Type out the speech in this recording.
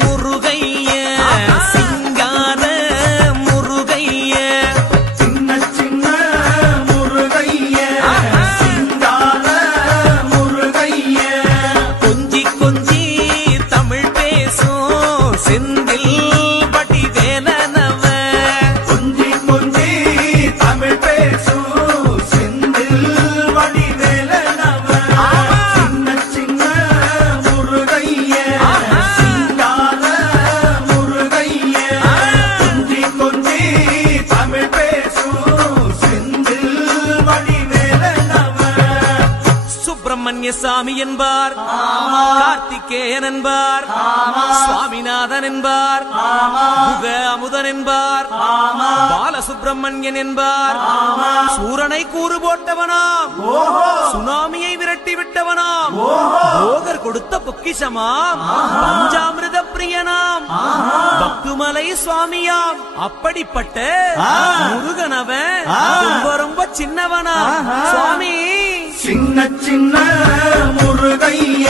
முருகைய சிங்கார முருகைய சின்ன சின்ன முருகைய சிங்கார முருகைய கொஞ்சி கொஞ்சி தமிழ் பேசும் செந்தில் வடிவேலனவ கொஞ்சி கொஞ்சி தமிழ் பேசும் செந்தில் வடிவேலனவ சின்ன சின்ன முருகைய சிங்கார முருகைய கொஞ்சி கொஞ்சி தமிழ் பேசும் செந்தில் வடிவேலனவ சுப்பிரமணிய சாமி என்பார் கார்த்திகேயன் என்பார் சுவாமிநாதன் என்பார் குக அமுதன் என்பார் பாலசுப்பிரமணியன் என்பார் சூரனை கூறு போட்டவனாம் சுனாமியை விரட்டி விட்டவனாம் போகர் கொடுத்த பொக்கிஷமாம் பஞ்சாமிர்த பிரியனாம் பக்துமலை சுவாமியாம் அப்படிப்பட்ட முருகனவன் ரொம்ப ரொம்ப சின்னவனா சுவாமி சின்ன சின்ன முருகைய